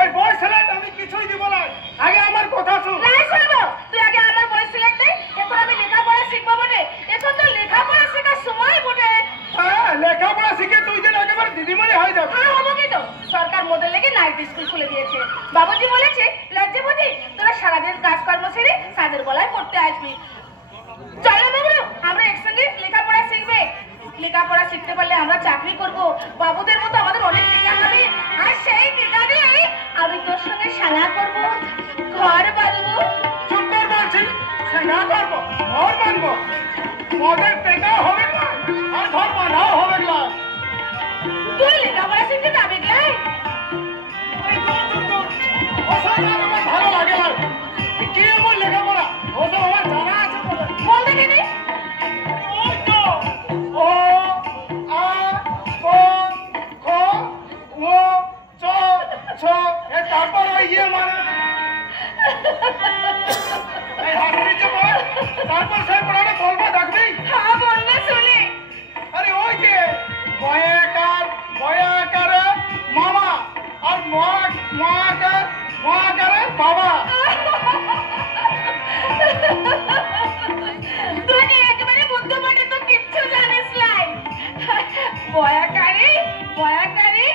এই বই সিলেক্ট আমি কিছুই দিব না, আগে আমার কথা শুন। নাই শুনবো, তুই আগে আমার বই সিলেক্ট দে, এরপর আমি লেখাপড়া শিখবো বটে। এখন তো লেখাপড়া শেখার সময় বটে। হ্যাঁ, লেখাপড়া শিখে তুই যেন একেবারে দিদিমণি হয়ে যাবে। হ্যাঁ, হবো কি তো, সরকার মোদের লেগে নাইট স্কুল খুলে দিয়েছে। বাবুজি বলেছে লজ্জাবতী তোরা সারাদিন কাজকর্ম ছেড়ে সাদের গলায় পড়তে আসবি। চলো বাবু, আমরা একসঙ্গে লেখাপড়া শিখবে। লেখাপড়া শিখতে পারলে আমরা চাকরি করব, বাবুদের মতো আমাদের অনেক টাকা হবে। আর সেই টাকা দিয়ে আমি তোর সঙ্গে সালা করব, ঘর বাঁধবো। চুপ কর বলছি, সেনা করবো, ঘর বানবো, মদের টেকাও হবে না আর ঘর বাঁধাও হবে না। তুই লেখাপড়া শিখতে যাবি গলাই? ওসব আমার ভালো লাগে না। কি এমন লেখাপড়া, ওসব আমার জানা আছে বলে। বল দেখিনি। ওই তো ও আ ক খ ও চ ছ এ তারপর ওই ইয়ে মানে এই হাসি যে বল, তারপর সেই পড়াটা বলবো দেখবি। হ্যাঁ বল না শুনি। আরে ওই যে বয়াকারে মামা আর মহাকারে বাবা। তুই একেবারে বুদ্ধমানে তো কিচ্ছু জানিস নাই। বয়াকারে বয়াকারে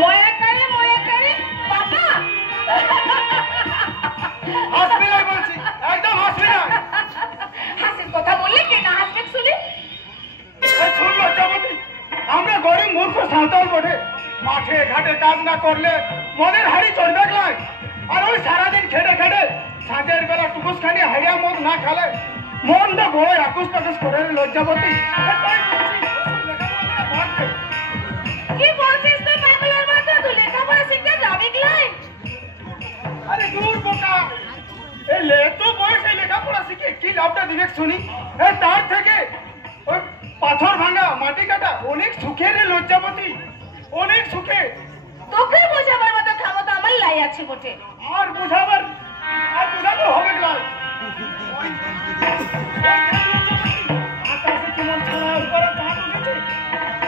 ময়াকারে বাবা। হাসবি না বলছি, একদম হাসবি না। হাসির কথা বললে কে না হাসবে শুনি? শুন লজ্জাবতী, আমরা গরিব মূর্খ সাঁওতাল বটে, মাঠে ঘাটে কাজ না করলে মনের হাড়ি চড়বে গলায়। আর ওই সারাদিন খেটে খেটে সাঁঝের বেলা টুকুসখানি হাইয়া মদ না খালে মনটা বড় আকুশ টাকুস করে রে লজ্জাবতী। কি বলছিস তুই পাগলের মতো? তুই লেখাপড়া শিখতে যাবি গলাই? আরে দূর বোকা, এই লেতো বয়স এই লেখাপড়া শিখে কি লাভটা দিবে শুনি? তার থেকে ওই পাথর ভাঙা মাটি কাটা অনেক সুখে রে লজ্জাবতী, অনেক সুখে। তোকে বোঝাবার মতো ক্ষমতা আমার লাই আছে বটে। আর বুঝাবার আর বুঝাতে হবে না। আকাশে কেমন ছাড়া উপরে চাঁদ উঠেছে,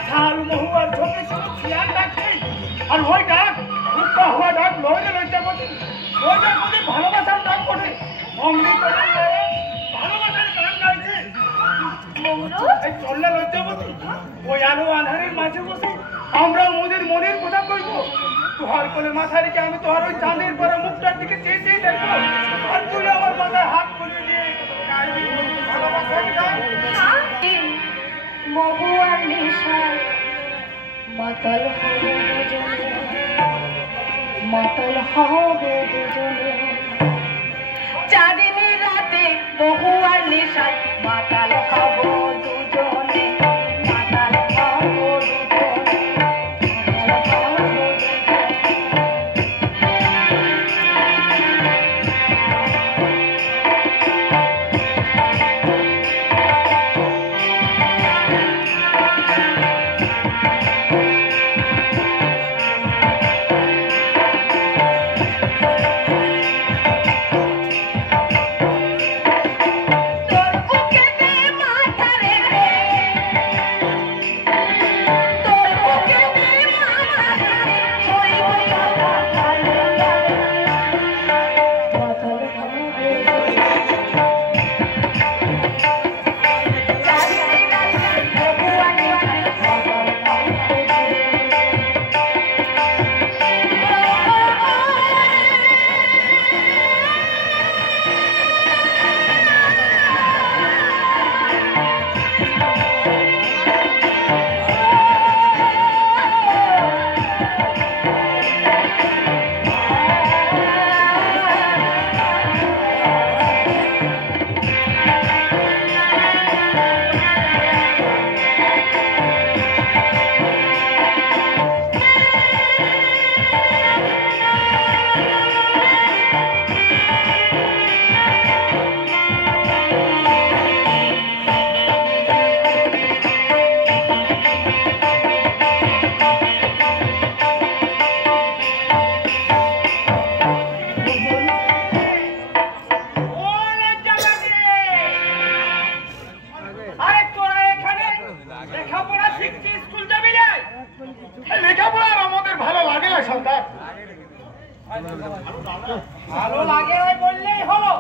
ঝাল মহু আর ঝোঁকে শুধু শিয়াল ডাকছে। আর ওই ডাক উঠা হওয়া ডাক লইলে লজ্জাবতী, ওই ডাক ওদের ভালোবাসার ডাক বটে। অমনি করে ভালোবাসার গান গাইছে। এই চললে লজ্জাবতী, ওই আলো আধারের মাঝে বসে আমরা মোদের মনের কথা কইব। তোহার কোলে মাথা রেখে আমি তোহার ওই চাঁদের পরে মুখটার দিকে চেয়ে চেয়ে দেখবো। আর তুই আমার মাথায় হাত খুলে দিয়ে গাইবি ভালোবাসার গান। মহুয়ার নেশায় মাতাল হবে দুজনে, মাতাল হবে দুজনে। চাঁদিনী রাতে মহুয়ার নেশায় মাতাল হব দুজনে, মাতাল হব দুজনে, মাতাল হব তোর বুকেতে মাথা রেখে সরকার। ভালো লাগে ওই বললেই হলো।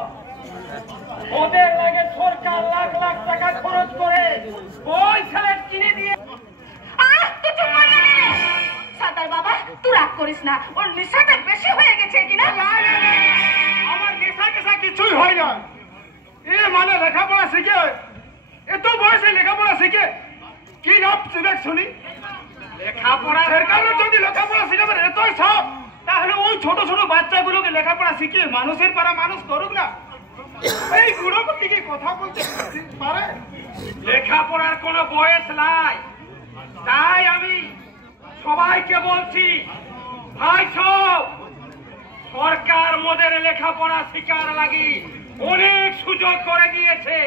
ওদের লাগে সরকার লাখ লাখ টাকা খরচ করে ওই ছেলে কিনে দিয়ে। তুই চুপ কর না রে। সাদার বাবা তুই রাগ করিস না, ওর নেশাটা বেশি হয়ে গেছে কিনা। আমার নেশা কেশা কিছুই হয় না। এ মানে লেখাপড়া শিখে, এত বয়সে লেখাপড়া শিখে কি লাভ দেখ শুনি। লেখাপড়া সরকারের যদি লেখাপড়া শিখাবেন এতই সব, তাহলে ওই ছোট ছোট বাচ্চাগুলোকে লেখাপড়া শিখিয়ে মানুষের পারা মানুষ করুক না। এই বুড়ো দিকে কথা বলতে পারে। লেখাপড়ার কোনো বয়স নাই। তাই আমি সবাইকে বলছি, ভাই সব সরকার মোদের লেখাপড়া শিকার লাগি অনেক সুযোগ করে দিয়েছে।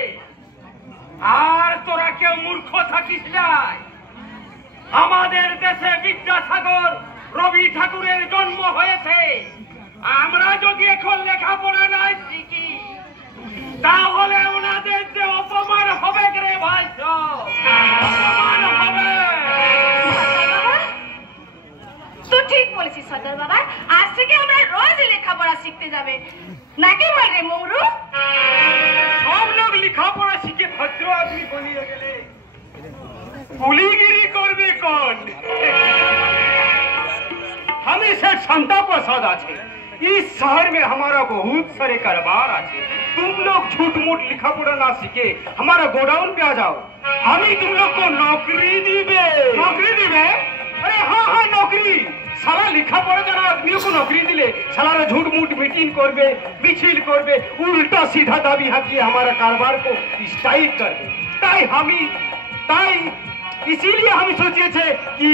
আর তোরা কেউ মূর্খ থাকিস নাই। আমাদের দেশে বিদ্যাসাগর রবি ঠাকুরের জন্ম হয়েছে। আমরা যদি এখন লেখাপড়া নাই শিখি, তাহলে ওনাদের যে অপমান হবে রে ভাই, অপমান হবে। তুই ঠিক বলেছিস সর্দার বাবা, আজ থেকে আমরা রোজ লেখাপড়া শিখতে যাবে নাকি বল রে মৌরু? সব লোক লেখাপড়া শিখে ভদ্র আদমি বনিয়ে গেলে কুলিগিরি করবে কোন? हमें सेठ क्षमता प्रसाद आछे। इस शहर में हमारा बहुत सारे कारोबार आछे। तुम लोग झूठ मूठ लिखा पढ़ा ना सीखे हमारा गोडाउन पे आ जाओ, हम ही तुम लोग को नौकरी दीबे। नौकरी दीबे? अरे हाँ हाँ नौकरी। साला लिखा पढ़ा जाना आदमियों को नौकरी दिले साला झूठ मूठ मीटिंग करबे, मिছিল करबे, उल्टा सीधा दाबी हाकिए हमारा कारोबार को स्ट्राइक करबे। ताई इसीलिए हम सोचे थे कि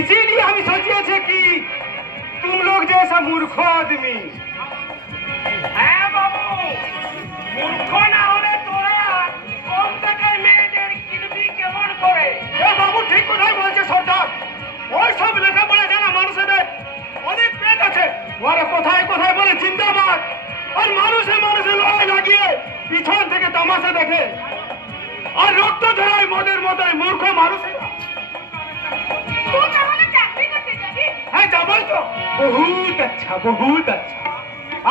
इसीलिए हम सोचे थे कि तुम लोग जैसा मूर्ख आदमी। হ্যাঁ বাবু, মূর্খ না হলে তোরা কম টাকায় মেয়েদের কিনবি কেমন করে? এ বাবু ঠিক কথাই বলছে সর্দার। ওই সব লেখাপড়া জানা মানুষেদের অনেক পেট আছে, ওরা কোথায় কোথায় বলে জিন্দাবাদ, আর মানুষে মানুষে লড়াই লাগিয়ে পিছন থেকে তামাশা দেখে আর রক্ত ঝরায় মদের মতোই মূর্খ মানুষেরা। है जबल तो बहुत अच्छा बहुत अच्छा।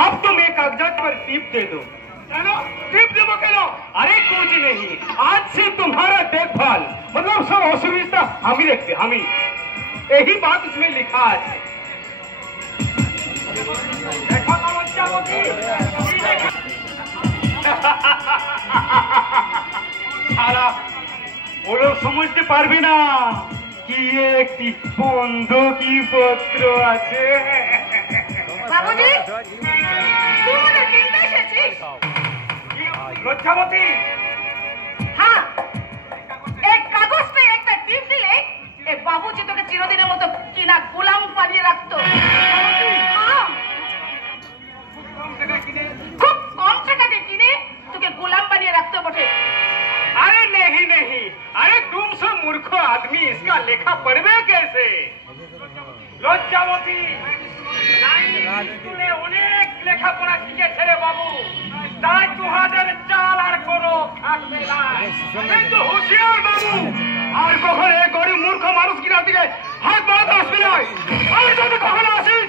अब तुम एक कागजात पर टिप दे दो। चलो टिप दे बोलो। अरे कुछ नहीं, आज से तुम्हारा देखभाल मतलब सब असुविधा हम ही देखते, हम ही। यही बात इसमें लिखा है। देखो बच्चा बोली साला वो लोग समझते पारबे ना কি একটি বন্ধকি পত্র আছে। বাবুজি তুই আমাদের কিনতে এসেছিস? লজ্জাবতী, হ্যাঁ, এক কাগজ पे একটা টিপ দিলে এ বাবুজি তোকে চিরদিনের মতো কিনা গোলাম বানিয়ে রাখতো। হ্যাঁ, খুব কম টাকাতে কিনে তোকে গোলাম বানিয়ে রাখতো বটে। अरे नहीं नहीं, अरे तुम सब मूर्ख आदमी इसका लेखा पढ़वे कैसे? লজ্জাবতী স্কুলে অনেক লেখাপড়া শিখেছে রে বাবু, তাই তোমাদের চাল আর কোনো খাটবে না। কিন্তু হুঁশিয়ার বাবু, আর কখনো এই গরিব মূর্খ মানুষ কিনা দিকে হাত বাড়াতে আসবি না। আমি যদি কখনো আসিস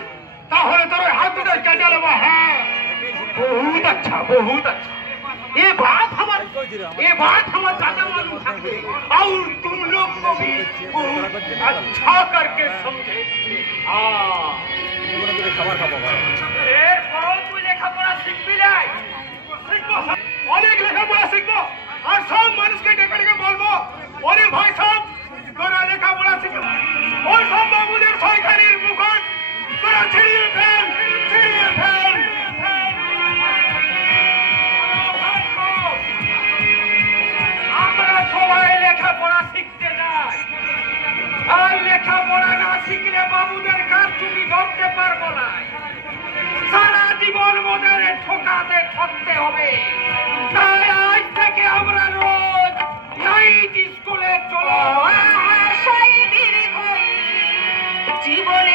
তাহলে তোর হাত দুটো কেটে নেবো। হ্যাঁ बहुत अच्छा बहुत अच्छा। ये बात हमारे दादा मालूम रखते और तुम लोग को भी बहुत अच्छा करके समझे। हाँ তুই লেখাপড়া শিখবি নাই, অনেক লেখাপড়া শিখবো আর সব মানুষকে ডেকে ডেকে বলবো, ওরে ভাই সব তোরা লেখাপড়া শিখবো, ওই সব বাবুদের সরকারের মুখোশ তোরা ছিড়িয়ে ফেল, ছিড়িয়ে ফেল। আমরা সবাই লেখাপড়া শিখতে যাই, আর লেখাপড়া না শিখলে বাবুদের কাজ তুমি ধরতে পারবো না। সারা জীবন মোদের ঠকাতে থাকতে হবে। তাই আজ থেকে আমরা রোজ নাইট স্কুলে চলো। জীবন